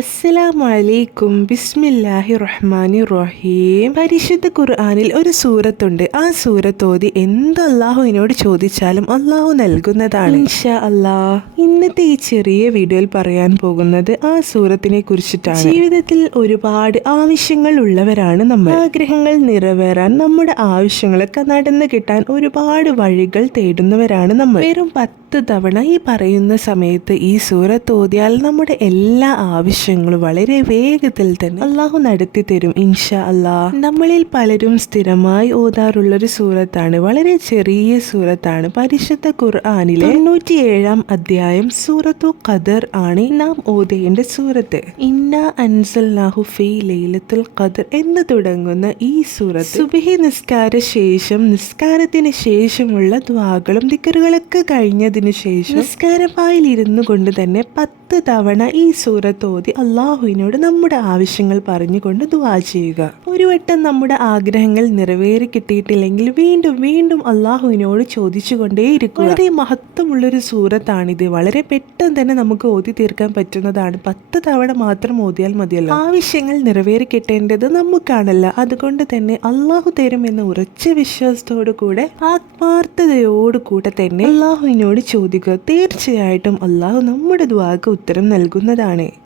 അസ്സലാമു അലൈക്കും ബിസ്മില്ലാഹി റഹ്മാനി റഹീം. പരിശുദ്ധ ഖുർആനിൽ ഒരു സൂറത്തുണ്ട്. ആ സൂറത്ത് ഓതി എന്ത് അള്ളാഹുവിനോട് ചോദിച്ചാലും അള്ളാഹു നൽകുന്നതാണ്. ഇൻഷാ അല്ലാഹ് ഇന്നത്തെ ഈ ചെറിയ വീഡിയോയിൽ പറയാൻ പോകുന്നത് ആ സൂറത്തിനെ കുറിച്ചിട്ടാണ്. ജീവിതത്തിൽ ഒരുപാട് ആവശ്യങ്ങൾ ഉള്ളവരാണ് നമ്മൾ. ആഗ്രഹങ്ങൾ നിറവേറാൻ നമ്മുടെ ആവശ്യങ്ങളൊക്കെ നടന്നു കിട്ടാൻ ഒരുപാട് വഴികൾ തേടുന്നവരാണ് നമ്മൾ. വെറും പത്ത് തവണ ഈ പറയുന്ന സമയത്ത് ഈ സൂറത്ത് ഓതിയാൽ നമ്മുടെ എല്ലാ ആവശ്യങ്ങളും വളരെ വേഗത്തിൽ തന്നെ അള്ളാഹു നടത്തി തരും ഇൻഷാ അല്ലാ നമ്മളിൽ പലരും സ്ഥിരമായി ഓതാറുള്ള ഒരു സൂറത്താണ് വളരെ ചെറിയ സൂറത്താണ്. പരിശുദ്ധ ഖുർആാനിലെ തൊണ്ണൂറ്റി ഏഴാം അധ്യായം സൂറത്തു ഖദർ ആണ് നാം ഓതേണ്ട സൂറത്ത്. ഇന്ന അൻസൽനാഹു ഫി ലൈലത്തുൽ ഖദർ എന്ന് തുടങ്ങുന്ന ഈ സൂറത്ത്. സുബഹി നിസ്കാര ശേഷം നിസ്കാരത്തിന് ശേഷമുള്ള ദ്വാകളും ദിക്കറുകളൊക്കെ കഴിഞ്ഞതിന് ശേഷം നിസ്കാരപ്പായിൽ ഇരുന്നു കൊണ്ട് തന്നെ പത്ത് തവണ ഈ സൂറത്ത് ഓതി അള്ളാഹുവിനോട് നമ്മുടെ ആവശ്യങ്ങൾ പറഞ്ഞുകൊണ്ട് ദുവാ ചെയ്യുക. ഒരു വട്ടം നമ്മുടെ ആഗ്രഹങ്ങൾ നിറവേറി കിട്ടിയിട്ടില്ലെങ്കിൽ വീണ്ടും വീണ്ടും അള്ളാഹുവിനോട് ചോദിച്ചുകൊണ്ടേയിരിക്കും വളരെ മഹത്വമുള്ളൊരു സൂറത്താണിത്. വളരെ പെട്ടെന്ന് തന്നെ നമുക്ക് ഓതി തീർക്കാൻ പറ്റുന്നതാണ്. പത്ത് തവണ മാത്രം ഓതിയാൽ മതിയല്ലോ. ആവശ്യങ്ങൾ നിറവേറി കിട്ടേണ്ടത് നമുക്കാണല്ല. അതുകൊണ്ട് തന്നെ അള്ളാഹു തരും എന്ന ഉറച്ച വിശ്വാസത്തോടു കൂടെ ആത്മാർത്ഥതയോടുകൂടെ തന്നെ അള്ളാഹുവിനോട് ചോദിക്കുക. തീർച്ചയായിട്ടും അള്ളാഹു നമ്മുടെ ദ്വാക്ക് ഉത്തരം നൽകുന്നതാണ്.